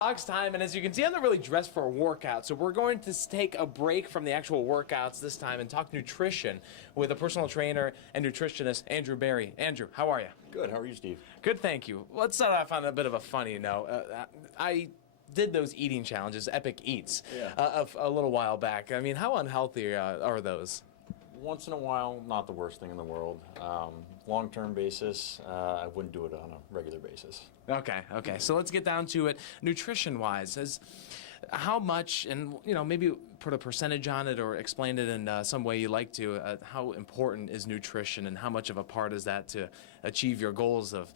Box time, and as you can see, I'm not really dressed for a workout, so we're going to take a break from the actual workouts this time and talk nutrition with a personal trainer and nutritionist, Andrew Berry. Andrew, how are you? Good. How are you, Steve? Good, thank you. Let's start off on a bit of a funny note. I did those eating challenges, Epic Eats, a little while back. I mean, how unhealthy are those? Once in a while, not the worst thing in the world. Long-term basis, I wouldn't do it on a regular basis. Okay. So let's get down to it. Nutrition-wise, how much, and maybe put a percentage on it or explain it in some way you like to. How important is nutrition, and how much of a part is that to achieve your goals of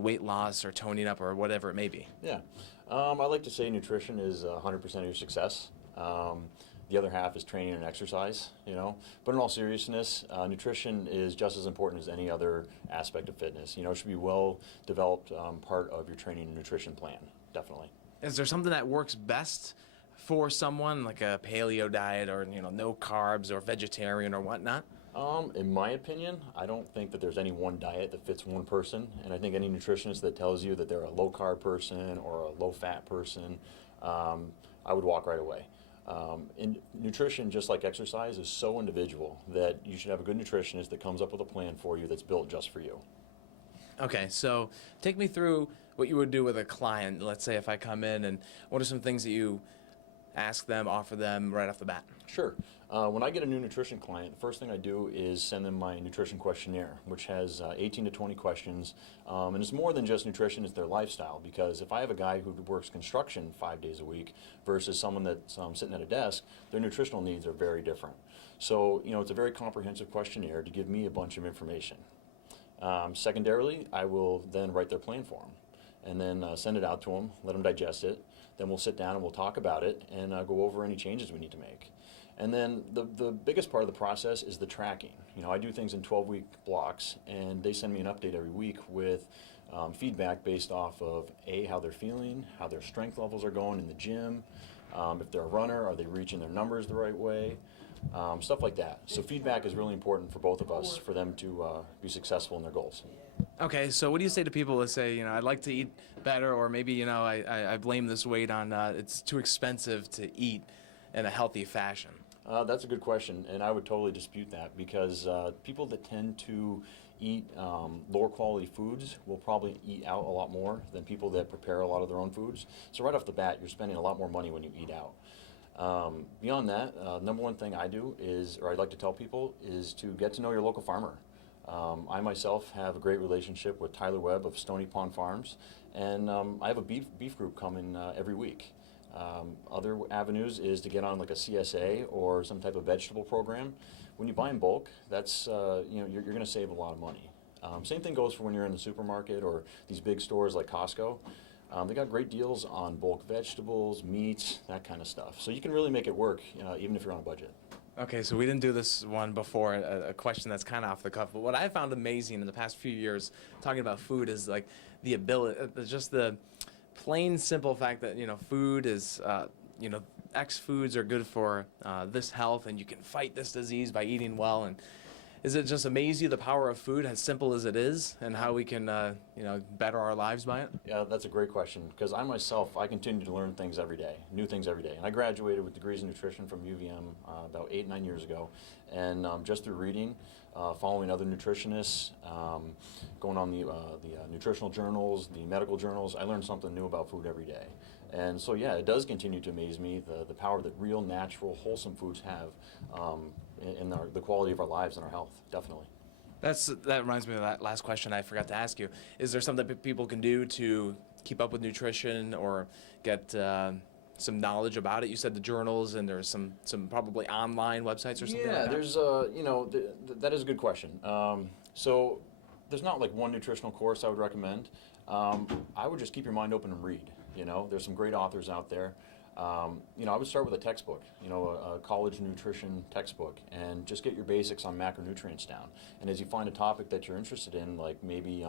weight loss or toning up or whatever it may be? Yeah, I like to say nutrition is 100% of your success. The other half is training and exercise, But in all seriousness, nutrition is just as important as any other aspect of fitness. It should be well-developed part of your training and nutrition plan, definitely. Is there something that works best for someone, like a paleo diet or, no carbs or vegetarian or whatnot? In my opinion, I don't think that there's any one diet that fits one person. And I think any nutritionist that tells you that they're a low-carb person or a low-fat person, I would walk right away. In nutrition, just like exercise, is so individual that you should have a good nutritionist that comes up with a plan for you that's built just for you. Okay, so take me through what you would do with a client. Let's say if I come in, and what are some things that you ask them, offer them right off the bat? Sure. When I get a new nutrition client, the first thing I do is send them my nutrition questionnaire, which has 18 to 20 questions. And it's more than just nutrition, it's their lifestyle. Because if I have a guy who works construction 5 days a week versus someone that's sitting at a desk, their nutritional needs are very different. So, it's a very comprehensive questionnaire to give me a bunch of information. Secondarily, I will then write their plan for them and then send it out to them, let them digest it. Then we'll sit down and we'll talk about it and go over any changes we need to make. And then the biggest part of the process is the tracking. I do things in 12-week blocks, and they send me an update every week with feedback based off of how they're feeling, how their strength levels are going in the gym, if they're a runner, are they reaching their numbers the right way, stuff like that. So feedback is really important for both of us for them to be successful in their goals. Okay, so what do you say to people that say, I'd like to eat better, or maybe, I blame this weight on it's too expensive to eat in a healthy fashion? That's a good question, and I would totally dispute that because people that tend to eat lower quality foods will probably eat out a lot more than people that prepare a lot of their own foods. So right off the bat, you're spending a lot more money when you eat out. Beyond that, number one thing I do is, or I'd like to tell people, is to get to know your local farmer. I myself have a great relationship with Tyler Webb of Stony Pond Farms, and I have a beef group coming every week. Other avenues is to get on like a CSA or some type of vegetable program. When you buy in bulk, that's you're going to save a lot of money. Same thing goes for when you're in the supermarket or these big stores like Costco. They got great deals on bulk vegetables, meats, that kind of stuff. So you can really make it work even if you're on a budget. Okay, so we didn't do this one before, a question that's kind of off the cuff, but what I found amazing in the past few years talking about food is like the ability, just the plain simple fact that, food is, X foods are good for this health, and you can fight this disease by eating well. And is it just amaze you the power of food, as simple as it is, and how we can, better our lives by it? Yeah, that's a great question, because I continue to learn things every day, new things every day. And I graduated with degrees in nutrition from UVM about 8-9 years ago. And just through reading, following other nutritionists, going on the nutritional journals, the medical journals, I learn something new about food every day. And so, yeah, it does continue to amaze me, the power that real, natural, wholesome foods have in the quality of our lives and our health, definitely. That reminds me of that last question I forgot to ask you. Is there something that people can do to keep up with nutrition or get some knowledge about it? You said the journals, and there's some probably online websites or something like that? Yeah, there's, that is a good question. So there's not like one nutritional course I would recommend. I would just keep your mind open and read. There's some great authors out there. I would start with a textbook, a college nutrition textbook, and just get your basics on macronutrients down. And as you find a topic that you're interested in, like maybe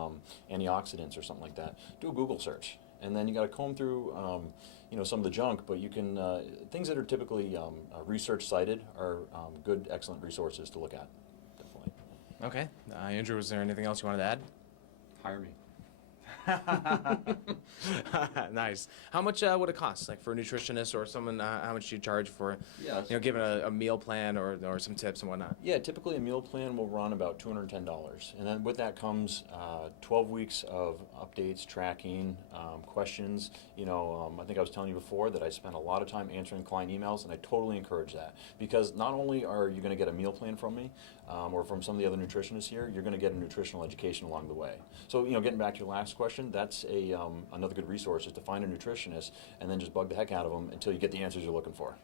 antioxidants or something like that, do a Google search. And then you got to comb through, some of the junk, but you can, things that are typically research cited are good, excellent resources to look at, definitely. Okay. Andrew, was there anything else you wanted to add? Hire me. Nice. How much would it cost, like for a nutritionist or someone? How much do you charge for, Yes. giving a meal plan or some tips and whatnot? Yeah, typically a meal plan will run about $210, and then with that comes 12 weeks of updates, tracking, questions. I think I was telling you before that I spent a lot of time answering client emails, and I totally encourage that, because not only are you going to get a meal plan from me or from some of the other nutritionists here, you're going to get a nutritional education along the way. So, getting back to your last question, that's another good resource, is to find a nutritionist and then just bug the heck out of them until you get the answers you're looking for.